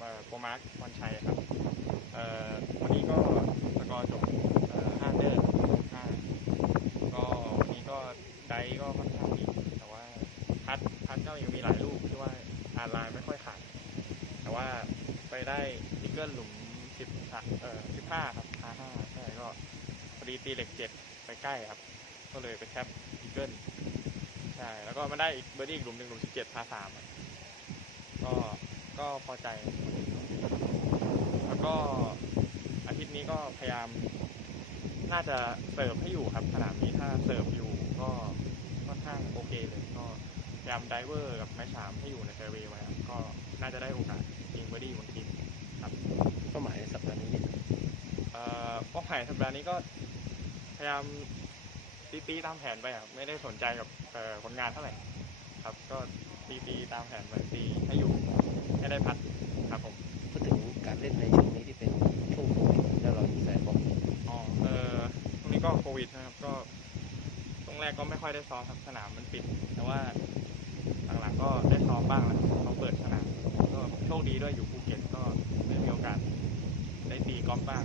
เอ่อโปรมาร์ควันชัยครับวันนี้ก็สกอร์จบห้าเดอร์ห้าก็วันนี้ก็ไดฟ์ก็ค่อนข้างดีแต่ว่าพัดพัดก็ยังมีหลายลูกที่ว่าอ่านไลน์ไม่ค่อยขาดแต่ว่าไปได้ซิงเกิลหลุมสิบเอ่อสิบห้าครับห้าห้าใช่ก็พอดีตีเหล็กเจ็ดไปใกล้ครับ ก็เลยไปแคปซิงเกิลใช่แล้วก็มาได้อีกเบอร์ดี้อีกหลุมหนึ่งหลุมสิบเจ็ดพาสามก็ ก็พอใจ แล้วก็อาทิตย์นี้ก็พยายาม น่าจะเสิร์ฟให้อยู่ครับ สนามนี้ถ้าเสิร์ฟอยู่ก็ค่อนข้างโอเคเลยก็พยายามไดเวอร์กับไม้สามให้อยู่ในแฟร์เวย์ไว้ครับก็น่าจะได้โอกาสยิงเบอร์ดี้บนทีมเป้าหมายในสัปดาห์นี้เนี่ยเอ่อเป้าหมายสัปดาห์นี้ก็พยายามตีตีๆตามแผนไปครับไม่ได้สนใจกับเอ่อผลงานเท่าไหร่ครับ ก็ตีตีๆตามแผนไปตีให้อยู่ ให้ได้พัดครับผมพูดถึงการเล่นในช่วงนี้ที่เป็นช่วงโควิดแล้วเราอยู่แสนบอกอ๋อเออช่วงนี้ก็โควิดนะครับก็ช่วงแรกก็ไม่ค่อยได้ซ้อมครับสนามมันปิด แต่ว่าหลังๆก็ได้ซ้อมบ้างแล้วเขาเปิดสนามก็โชคดีด้วยอยู่ภูเก็ตก็ได้มีโอกาสได้ตีกอล์ฟบ้าง